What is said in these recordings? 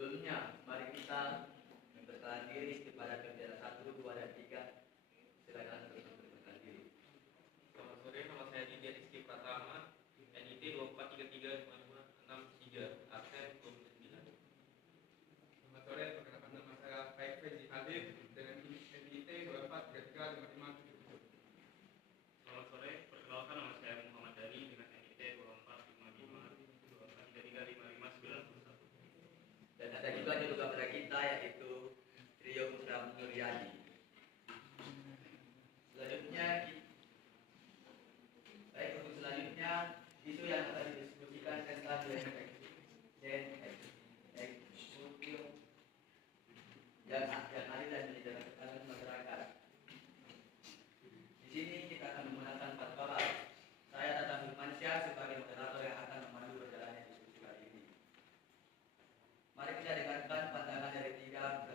Sebelumnya, mari kita memperkenalkan diri kepada pembela 1, 2, dan 3. Silakan untuk memperkenalkan diri. Selamat sore, nama saya Didier Rizky Pratama, NIT 24335563, absen 29. Selamat sore, perkenalkan nama saya Faik Faizi Halid dengan NIT 24335577. Selamat sore, perkenalkan nama saya Muhammad Dani dengan NIT 2455 Dan ada juga judul kepada kita yaitu Trio Putra Mulyadi. Selanjutnya isu yang akan didiskusikan tentang yang adil dan menyejahterakan masyarakat. Di sini kita akan menggunakan 4 babak. Saya Tatang Firmansyah sebagai moderator yang akan memandu berjalannya diskusi kali ini. Mari kita dengarkan pandangan dari 3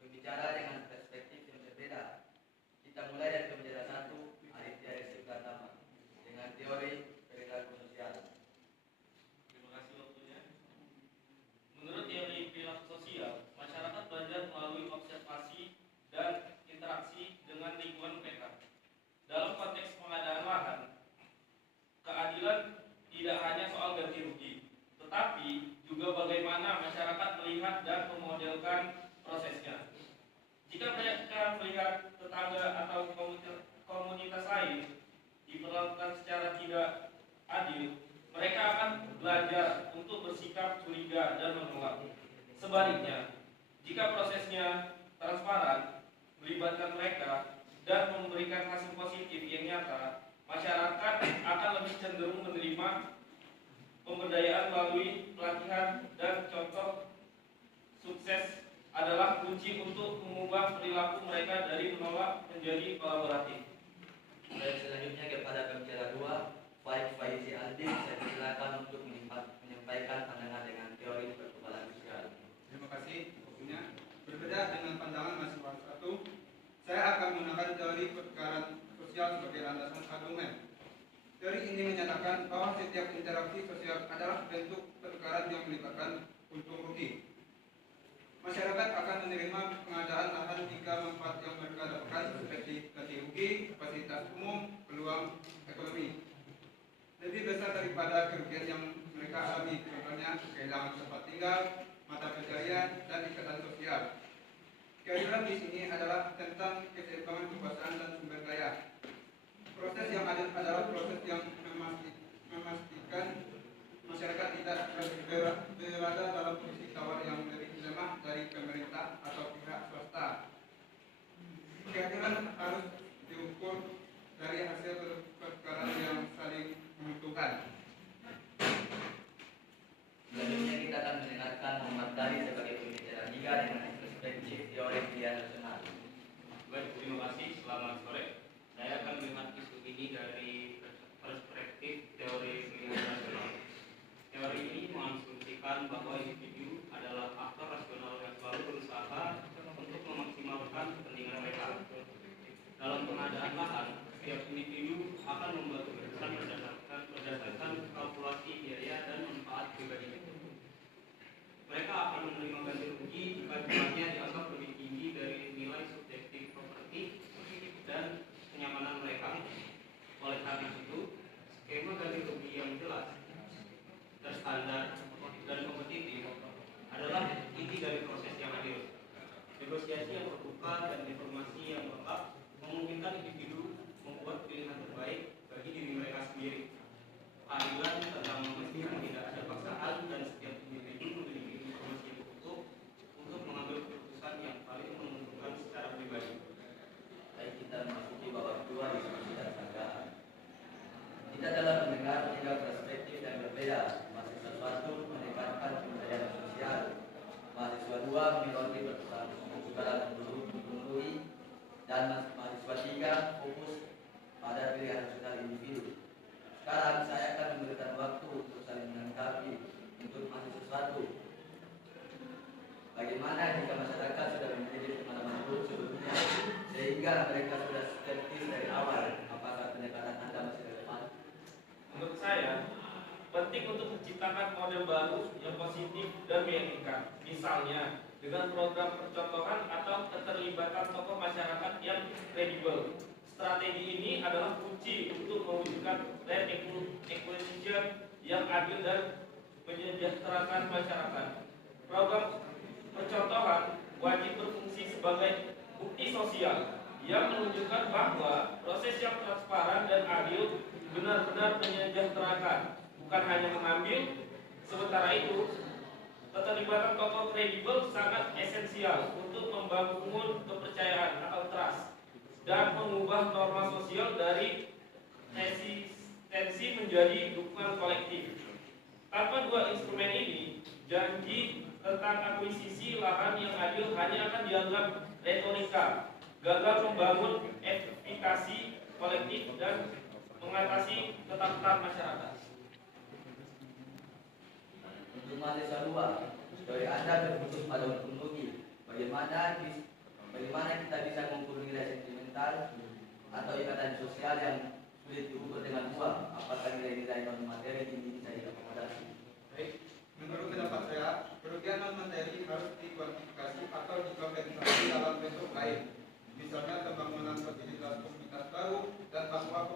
pembicara dengan perspektif yang berbeda. Kita mulai dari pembicara 1, Aditya Rizky Pratama, dengan teori perilaku sosial. Terima kasih waktunya. Menurut teori perilaku sosial, masyarakat belajar melalui observasi dan interaksi dengan lingkungan mereka. Dalam konteks pengadaan lahan, keadilan tidak hanya soal ganti rugi, tetapi juga bagaimana masyarakat melihat dan memodelkan prosesnya. Jika mereka melihat tetangga atau komunitas lain diperlakukan secara tidak adil, mereka akan belajar untuk bersikap curiga dan menolak. Sebaliknya, jika prosesnya transparan, melibatkan mereka, dan memberikan hasil positif yang nyata, masyarakat akan lebih cenderung menerima pemberdayaan melalui pelatihan, dan contoh sukses adalah kunci untuk mengubah perilaku mereka dari menolak menjadi kolaboratif. Dan selanjutnya kepada pembicara 2, Faik Faizi Aldin, saya silakan untuk menyampaikan pandangan dengan teori perkebalan sosial. Terima kasih waktunya. Berbeda dengan pandangan mahasiswa 1, saya akan menggunakan teori pertukaran sosial sebagai landasan argumen. Teori ini menyatakan bahwa setiap interaksi sosial adalah bentuk pertukaran yang melibatkan untung rugi. Masyarakat akan menerima pengadaan lahan jika manfaat yang mereka dapatkan seperti ganti rugi, fasilitas umum, peluang ekonomi lebih besar daripada kerugian yang mereka alami, contohnya kehilangan tempat tinggal, mata pencarian, dan ikatan sosial. Keadilan di sini adalah tentang keseimbangan kekuasaan dan sumber daya. Proses yang adil adalah proses yang memastikan masyarakat tidak berada dalam posisi tawar yang lebih lemah dari pemerintah atau pihak swasta. Keadilan harus diukur dari hasil pertukaran yang saling menguntungkan. Selanjutnya kita akan mendengarkan Muhammad Dani sebagai pembicara 3 dengan perspektif teori pilihan nasional. Baik, terima kasih. Selamat sore. Saya akan melihat isu ini dari perspektif teori pilihan nasional. Teori ini mengasumsikan bahwa individu adalah aktor rasional yang selalu berusaha untuk memaksimalkan kepentingan mereka. Dalam pengadaan lahan, setiap individu akan membuat keputusan berdasarkan kalkulasi biaya dan manfaat pribadi. Mereka akan menerima ganti rugi jika jumlahnya dianggap lebih tinggi dari nilai subjektif properti dan kenyamanan mereka. Oleh karena itu, skema ganti rugi yang jelas, terstandar, dan kompetitif adalah inti dari proses yang adil. Negosiasi yang terbuka dan informasi yang lengkap memungkinkan individu membuat pilihan terbaik bagi diri mereka sendiri. Keadilan tentang memastikan tidak ada paksaan dan setiap individu memiliki informasi yang cukup untuk mengambil keputusan yang paling menguntungkan secara pribadi. Baik, kita memasuki babak 2 diskusi dan sanggahan. Kita telah mendengar 3 perspektif yang berbeda. Mahasiswa 1 menekankan pemberdayaan sosial, mahasiswa 2 menyoroti pertukaran menurut, dan mahasiswa 3 fokus pada pilihan nasional individu. Sekarang saya akan memberikan waktu untuk saling menanggapi. Untuk mahasiswa 1, bagaimana jika masyarakat sudah memiliki pengalaman buruk sebelumnya sehingga mereka sudah skeptis dari awal? Apakah pendekatan Anda masih relevan? Menurut saya, penting untuk menciptakan model baru yang positif dan meyakinkan. Misalnya, lainnya dengan program percontohan atau keterlibatan tokoh masyarakat yang kredibel. Strategi ini adalah kunci untuk mewujudkan land acquisition yang adil dan menyejahterakan masyarakat. Program percontohan wajib berfungsi sebagai bukti sosial yang menunjukkan bahwa proses yang transparan dan adil benar-benar menyejahterakan, bukan hanya mengambil. Sementara itu, keterlibatan tokoh kredibel sangat esensial untuk membangun kepercayaan atau trust dan mengubah norma sosial dari tensi menjadi dukungan kolektif. Tanpa dua instrumen ini, janji tentang akuisisi lahan yang adil hanya akan dianggap retorika, gagal membangun efikasi kolektif dan mengatasi ketakutan masyarakat. Untuk mahasiswa 2, dari Anda terfokus pada untung rugi. Bagaimana kita bisa mengukur nilai sentimental atau ikatan sosial yang sulit diukur dengan uang? Apakah nilai-nilai non materi ini bisa diakomodasi? Baik, menurut pendapat saya, kerugian non materi harus dikuantifikasi atau dikompensasi dalam bentuk lain. Misalnya pembangunan fasilitas komunitas baru dan bahwa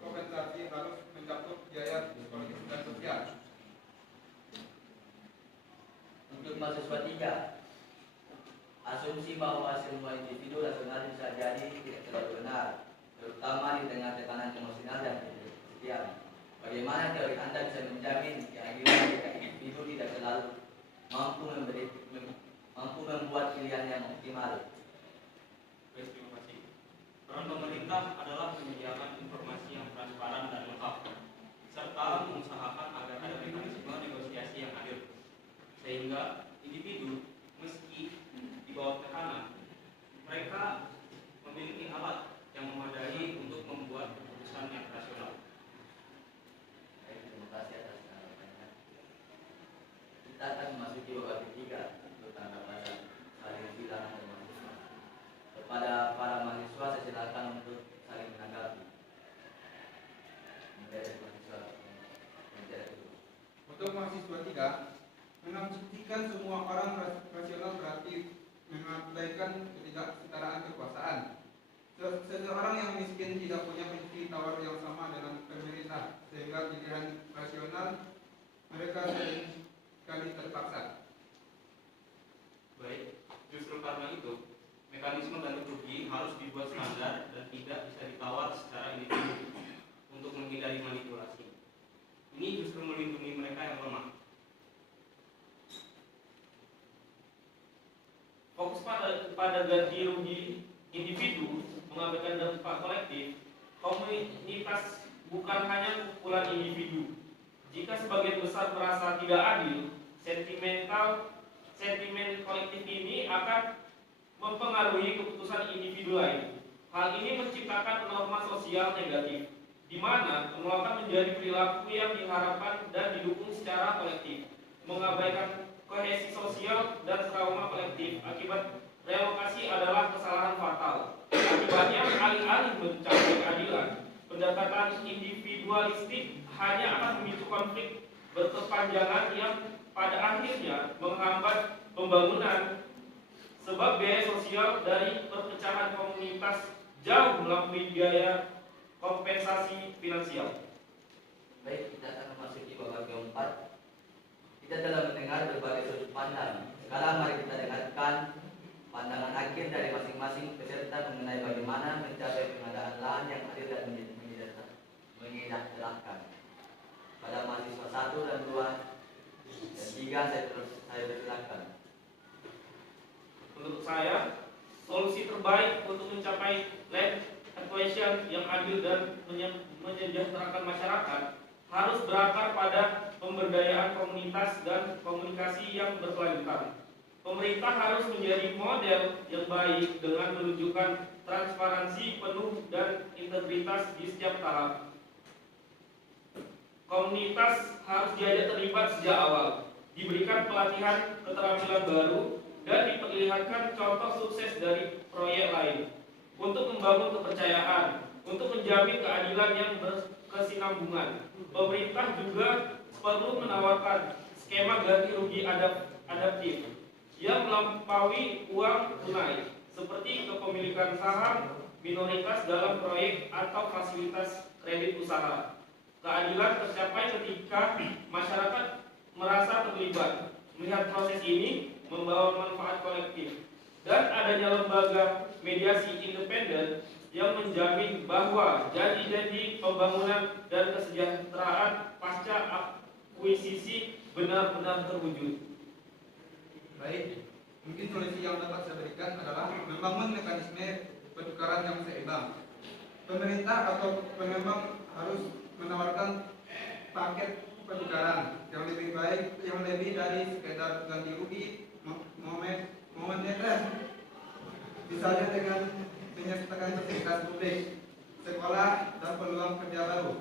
kompensasi harus mencakup biaya psikologis dan sosial. Untuk mahasiswa 3, asumsi bahwa semua individu rasional bisa jadi tidak terlalu benar, terutama di tengah tekanan emosional dan kesetiaan. Bagaimana teori Anda bisa menjamin keadilan jika individu tidak selalu mampu membuat pilihan yang optimal? Baik, terima kasih. Peran pemerintah adalah menyediakan informasi yang transparan dan lengkap, serta mengusahakan agar ada mekanisme negosiasi yang adil, sehingga individu meski di bawah tekanan, mereka memiliki alat yang memadai untuk membuat keputusan yang rasional. Baik, terima kasih atas jawabannya. Kita akan memasuki babak ketiga untuk tanggapan saling bilang dan mahasiswa. Kepada para mahasiswa saya silakan untuk saling menanggapi. Dari mahasiswa, Untuk mahasiswa 3, menasumsikan semua orang rasional berarti mengabaikan ketidaksetaraan kekuasaan. Seseorang yang miskin tidak punya fungsi tawar yang sama dengan pemerintah, sehingga pilihan rasional mereka sering kali terpaksa. Baik, justru karena itu, mekanisme ganti rugi harus dibuat standar dan tidak bisa ditawar secara individu untuk menghindari manipulasi. Ini justru melindungi mereka yang lemah. Fokus pada ganti rugi individu mengabaikan dampak kolektif, komunitas bukan hanya kumpulan individu. Jika sebagian besar merasa tidak adil, sentimen kolektif ini akan mempengaruhi keputusan individu lain. Hal ini menciptakan norma sosial negatif, di mana penolakan menjadi perilaku yang diharapkan dan didukung secara kolektif, mengabaikan kohesi sosial dan trauma kolektif. Akibat relokasi adalah kesalahan fatal. Akibatnya, alih-alih mencapai keadilan, pendekatan individualistik hanya akan memicu konflik berkepanjangan yang pada akhirnya menghambat pembangunan, sebab biaya sosial dari perpecahan komunitas jauh melampaui biaya kompensasi finansial. baik, kita akan memasuki babak keempat. Kita telah mendengar berbagai sudut pandang. Sekarang mari kita dengarkan pandangan akhir dari masing-masing peserta mengenai bagaimana mencapai pengadaan lahan yang adil dan menyejahterakan. Pada mahasiswa 1 dan 2 dan 3 saya persilakan. Menurut saya, solusi terbaik untuk mencapai land acquisition yang adil dan menyejahterakan masyarakat harus berakar pada pemberdayaan komunitas dan komunikasi yang berkelanjutan. Pemerintah harus menjadi model yang baik dengan menunjukkan transparansi penuh dan integritas di setiap tahap. Komunitas harus diajak terlibat sejak awal, diberikan pelatihan keterampilan baru, dan diperlihatkan contoh sukses dari proyek lain untuk membangun kepercayaan, untuk menjamin keadilan yang berkesinambungan. Pemerintah juga perlu menawarkan skema ganti rugi adaptif yang melampaui uang tunai, seperti kepemilikan saham minoritas dalam proyek atau fasilitas kredit usaha. Keadilan tercapai ketika masyarakat merasa terlibat, melihat proses ini membawa manfaat kolektif, dan adanya lembaga mediasi independen yang menjamin bahwa janji-janji pembangunan dan kesejahteraan pasca akuisisi benar-benar terwujud. Baik, mungkin solusi yang dapat saya berikan adalah membangun mekanisme pertukaran yang seimbang. Pemerintah atau pengembang harus menawarkan paket pertukaran yang lebih baik, yang lebih dari sekedar ganti rugi moneter, misalnya dengan menyertakan fasilitas publik, sekolah, dan peluang kerja baru.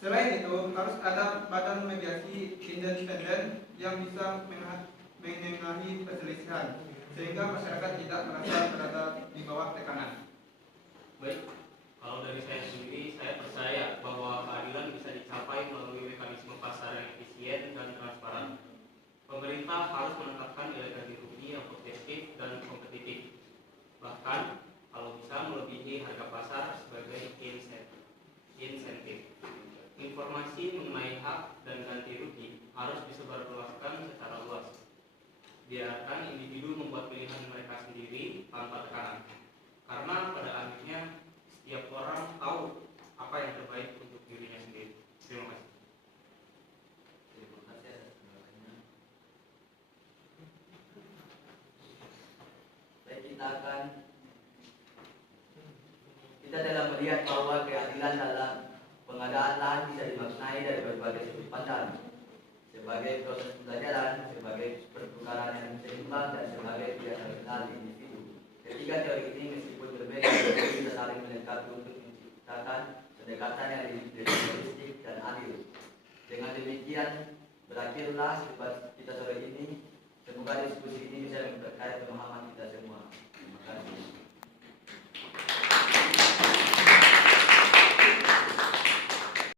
Selain itu, harus ada badan mediasi independen yang bisa menengahi perselisihan, sehingga masyarakat tidak merasa berada di bawah tekanan. Baik, kalau dari saya sendiri, saya percaya bahwa keadilan bisa dicapai melalui mekanisme pasar yang efisien dan transparan. Pemerintah harus menetapkan nilai ganti rugi yang objektif dan kompetitif. Bahkan, kalau bisa melebihi harga pasar sebagai insentif. Informasi mengenai hak dan ganti rugi harus disebarluaskan secara luas. Biarkan individu membuat pilihan mereka sendiri tanpa tekanan. Karena pada akhirnya setiap orang tahu apa yang terbaik untuk dirinya sendiri. Terima kasih. Terima kasih atas penjelasannya. Baik, kita dalam melihat bahwa keadilan dalam pengadaan lahan bisa dimaknai dari berbagai sudut pandang, sebagai proses pembelajaran, sebagai pertukaran yang seimbang, dan sebagai pilihan rasional individu. Ketiga teori ini meskipun berbeda, bisa saling melengkapi untuk menciptakan pendekatan yang lebih realistik dan adil. Dengan demikian, berakhirlah debat kita sore ini. Semoga diskusi ini bisa memperkaya pemahaman kita